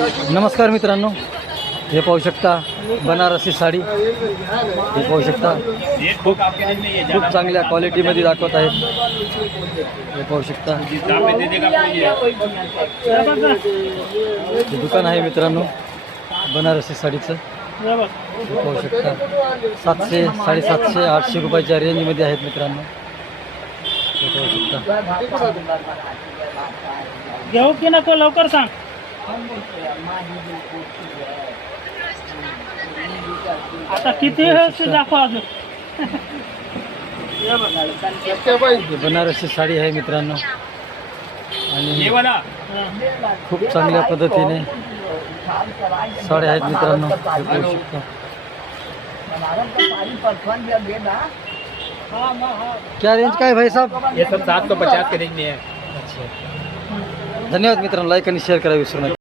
नमस्कार मित्रांनो, हे पाहू शकता बनारसी साडी. हे पाहू शकता खूप चांगल्या क्वालिटीमध्ये दाखवत आहेत. हे पाहू शकता हे दुकान आहे मित्रांनो बनारसी साडीचं. हे पाहू शकता 700, 750, 800 रुपयाच्या रेंजमध्ये आहेत मित्रांनो. हे पाहू शकता. घेऊ की नको लवकर सांग. आता किती दाखवा अजून. बनारसी साडी आहे मित्रांनो आणि खूप चांगल्या पद्धतीने साड्या आहेत मित्रांनो. हे पाहू शकता. क्या रेंज का है भाई साहब? ये सब 750 के रेंज में है. अच्छा, धन्यवाद मित्रांनो. लाईक आणि शेअर करा विसरू नका.